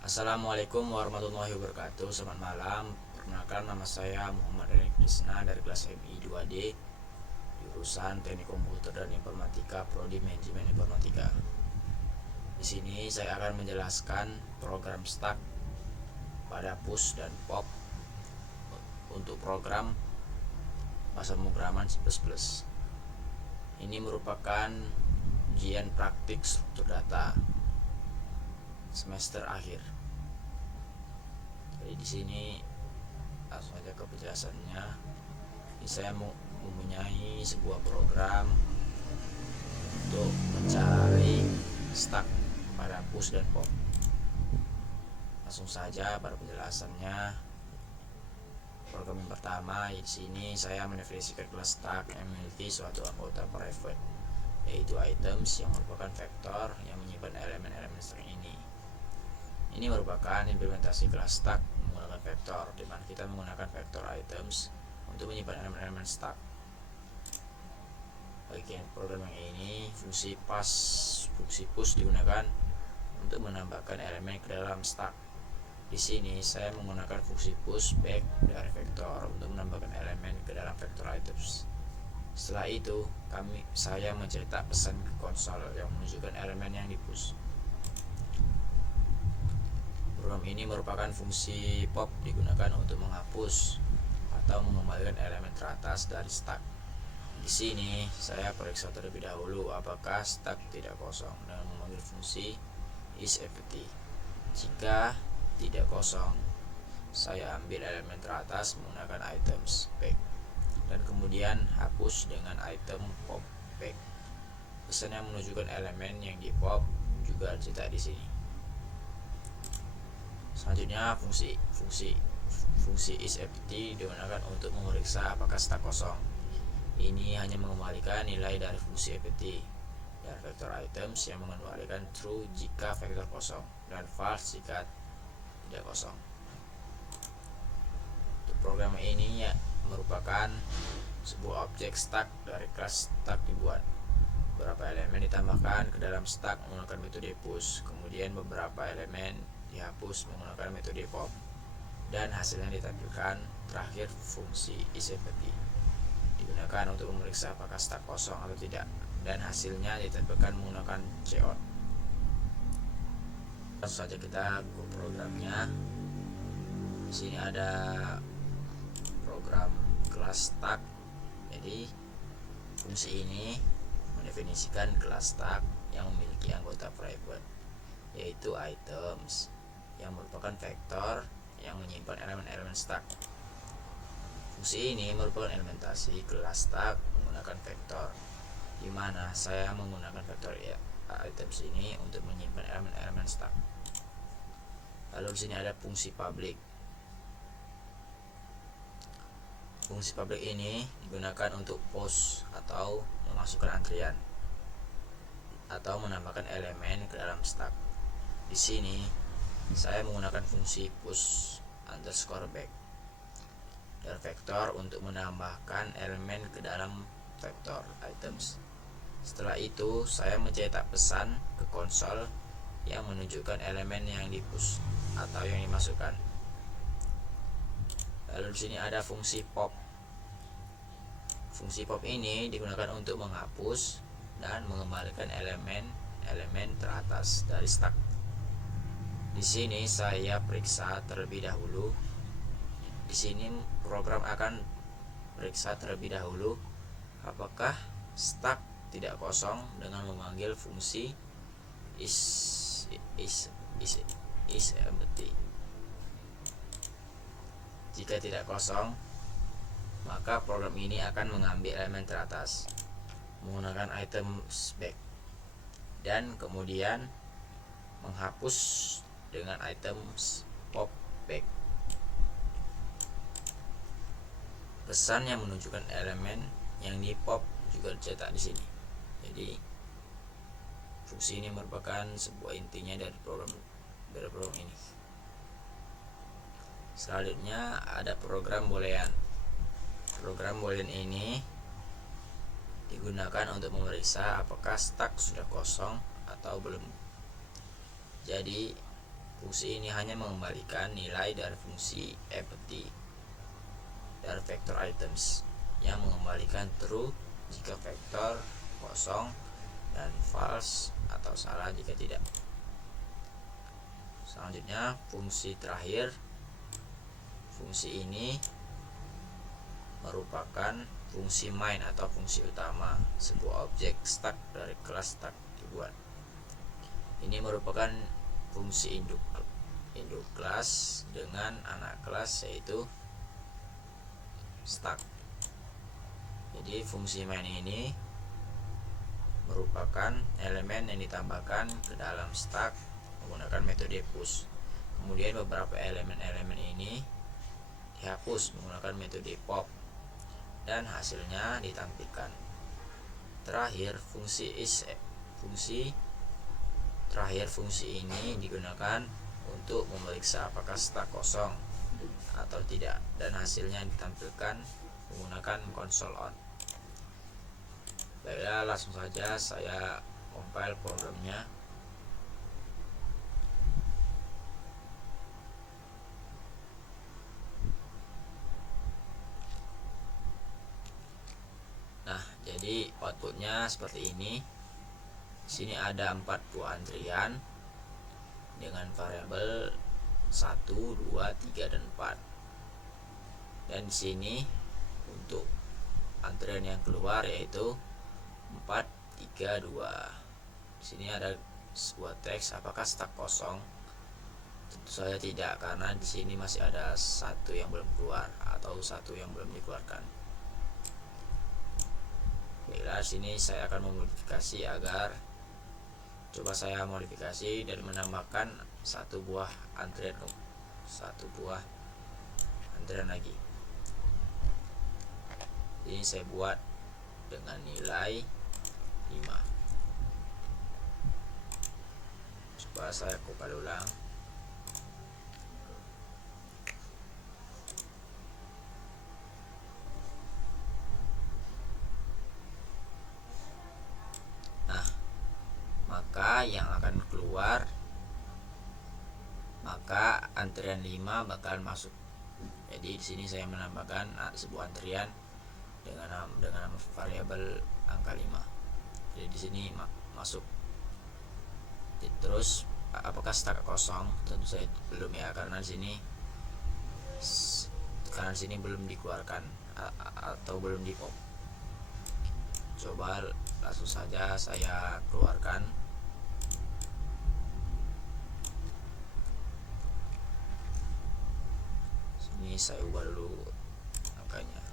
Assalamualaikum warahmatullahi wabarakatuh. Selamat malam. Perkenalkan, nama saya Muhammad Eri Krisna dari kelas MI 2D, jurusan Teknik Komputer dan Informatika, Prodi Manajemen Informatika. Di sini saya akan menjelaskan program stack pada push dan pop untuk program bahasa pemrograman C++. Ini merupakan ujian praktik struktur data semester akhir. Jadi di sini langsung aja ke penjelasannya. Ini saya mempunyai sebuah program untuk mencari stack pada push dan pop. Langsung saja pada penjelasannya. Program yang pertama, di sini saya mendefinisikan kelas stack yang memiliki suatu anggota private, yaitu items yang merupakan vektor yang menyimpan elemen-elemen string ini. Ini merupakan implementasi kelas stack menggunakan vektor, di mana kita menggunakan vektor items untuk menyimpan elemen-elemen stack. Bagian program yang ini, fungsi push digunakan untuk menambahkan elemen ke dalam stack. Di sini saya menggunakan fungsi push back dari vektor untuk menambahkan elemen ke dalam vektor items. Setelah itu, saya mencetak pesan ke konsol yang menunjukkan elemen yang di-push. Program ini merupakan fungsi pop digunakan untuk menghapus atau mengembalikan elemen teratas dari stack. Di sini saya periksa terlebih dahulu apakah stack tidak kosong dengan memanggil fungsi isEmpty. Jika tidak kosong, saya ambil elemen teratas menggunakan items back dan kemudian hapus dengan item pop back. Pesan yang menunjukkan elemen yang di pop juga dicetak di sini. Selanjutnya fungsi isEmpty digunakan untuk memeriksa apakah stack kosong. Ini hanya mengembalikan nilai dari fungsi empty dan vektor items yang mengembalikan true jika vektor kosong dan false jika tidak kosong. Untuk program ini merupakan sebuah objek stack dari kelas stack dibuat. Beberapa elemen ditambahkan ke dalam stack menggunakan metode push, kemudian beberapa elemen dihapus menggunakan metode pop, dan hasilnya ditampilkan. Terakhir, fungsi isEmpty digunakan untuk memeriksa apakah stack kosong atau tidak, dan hasilnya ditampilkan menggunakan cout. Langsung saja kita ke programnya. Di sini ada program kelas stack. Jadi fungsi ini mendefinisikan kelas stack yang memiliki anggota private, yaitu items yang merupakan vektor yang menyimpan elemen-elemen stack. Fungsi ini merupakan implementasi kelas stack menggunakan vektor, di mana saya menggunakan vektor items ini untuk menyimpan elemen-elemen stack. Lalu di sini ada fungsi public. Fungsi public ini digunakan untuk post atau memasukkan antrian atau menambahkan elemen ke dalam stack. Di sini saya menggunakan fungsi push underscore back dan vektor untuk menambahkan elemen ke dalam vektor items. Setelah itu saya mencetak pesan ke konsol yang menunjukkan elemen yang di-push atau yang dimasukkan. Lalu di sini ada fungsi pop. Fungsi pop ini digunakan untuk menghapus dan mengembalikan elemen teratas dari stack. Di sini saya periksa terlebih dahulu. Di sini program akan periksa terlebih dahulu apakah stack tidak kosong dengan memanggil fungsi isEmpty. Jika tidak kosong, maka program ini akan mengambil elemen teratas menggunakan items back dan kemudian menghapus dengan items pop back. Pesan yang menunjukkan elemen yang di pop juga dicetak di sini. Jadi fungsi ini merupakan sebuah intinya dari program ini. Selanjutnya ada program boolean. Program boolean ini digunakan untuk memeriksa apakah stack sudah kosong atau belum. Jadi Fungsi ini hanya mengembalikan nilai dari fungsi empty dari vector items yang mengembalikan true jika vektor kosong dan false atau salah jika tidak. Selanjutnya fungsi terakhir. Fungsi ini merupakan fungsi main atau fungsi utama sebuah objek stack dari kelas stack dibuat. Ini merupakan fungsi induk kelas dengan anak kelas yaitu stack. Jadi fungsi main ini merupakan elemen yang ditambahkan ke dalam stack menggunakan metode push. Kemudian beberapa elemen-elemen ini dihapus menggunakan metode pop dan hasilnya ditampilkan. Terakhir fungsi ini digunakan untuk memeriksa apakah stack kosong atau tidak dan hasilnya ditampilkan menggunakan console on. Baiklah, langsung saja saya compile programnya. Nah, jadi outputnya seperti ini. Di sini ada 4 buah antrian dengan variabel 1, 2, 3, dan 4. Dan di sini untuk antrian yang keluar yaitu 4, 3, 2. Di sini ada sebuah teks, apakah stack kosong? Tentu saja tidak, karena di sini masih ada satu yang belum keluar atau satu yang belum dikeluarkan. Baiklah, sini saya akan memodifikasi agar saya modifikasi dan menambahkan satu buah antrian lagi. Ini saya buat dengan nilai 5. Coba saya compile ulang. Nah, maka yang akan keluar, maka antrian 5 bakal masuk. Jadi di sini saya menambahkan sebuah antrian dengan variabel angka 5. Jadi di sini masuk. Terus apakah stack kosong? Tentu saja belum ya, karena di sini belum dikeluarkan atau belum di pop. Coba langsung saja saya keluarkan. Sini saya ubah dulu angkanya.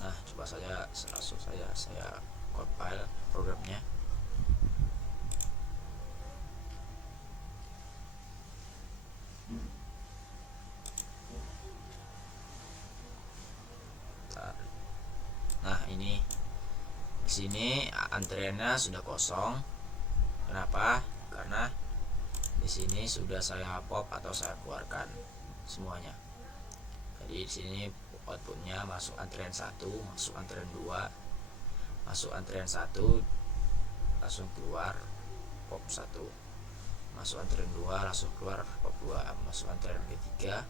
Nah, coba langsung saya compile programnya. Nah, ini di sini antriannya sudah kosong. Kenapa? Karena di sini sudah saya pop atau saya keluarkan semuanya. Jadi di sini outputnya masuk antrian 1, masuk antrian 2, masuk antrian 1, langsung keluar pop 1, masuk antrian 2, langsung keluar pop 2, masuk antrian ketiga,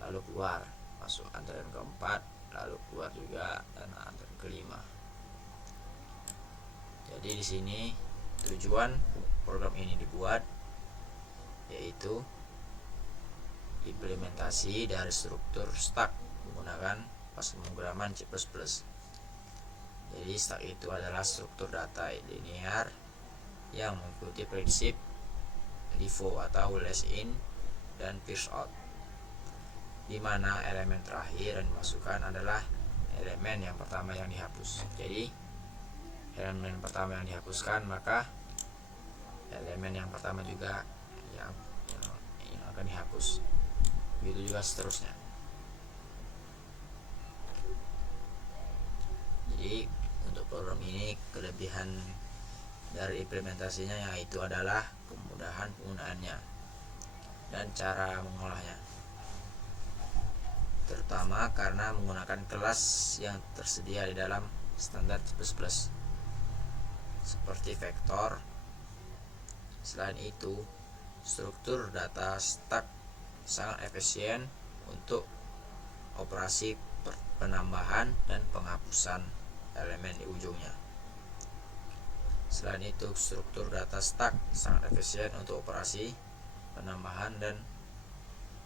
lalu keluar, masuk antrian keempat, lalu keluar juga, dan antrian kelima. Jadi di sini tujuan program ini dibuat yaitu implementasi dari struktur stack menggunakan pemrograman C++. Jadi stack itu adalah struktur data linear yang mengikuti prinsip LIFO atau last in dan first out, di mana elemen terakhir yang dimasukkan adalah elemen yang pertama yang dihapus. Jadi elemen pertama yang dihapuskan, maka elemen yang pertama juga yang akan dihapus. Begitu juga seterusnya. Jadi untuk program ini kelebihan dari implementasinya yaitu adalah kemudahan penggunaannya dan cara mengolahnya. terutama karena menggunakan kelas yang tersedia di dalam standar C++, seperti vektor. Selain itu, struktur data stack sangat efisien untuk operasi penambahan dan penghapusan elemen di ujungnya. Selain itu, struktur data stack sangat efisien untuk operasi penambahan dan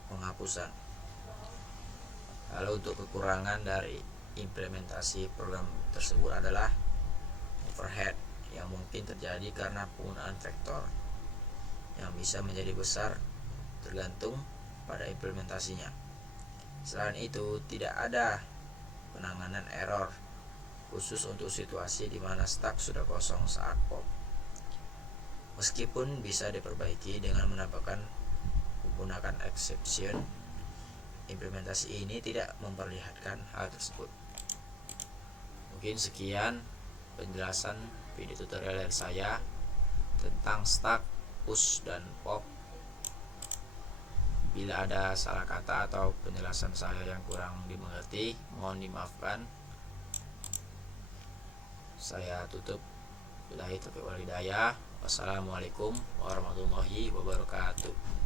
penghapusan. Lalu untuk kekurangan dari implementasi program tersebut adalah overhead yang mungkin terjadi karena penggunaan vektor yang bisa menjadi besar tergantung pada implementasinya. Selain itu, tidak ada penanganan error khusus untuk situasi di mana stack sudah kosong saat pop. Meskipun bisa diperbaiki dengan menggunakan exception, implementasi ini tidak memperlihatkan hal tersebut. Mungkin sekian penjelasan video tutorial dari saya tentang stack, push, dan pop. Bila ada salah kata atau penjelasan saya yang kurang dimengerti, mohon dimaafkan. Saya tutup. Billahi taufiq wal hidayah. Wassalamualaikum warahmatullahi wabarakatuh.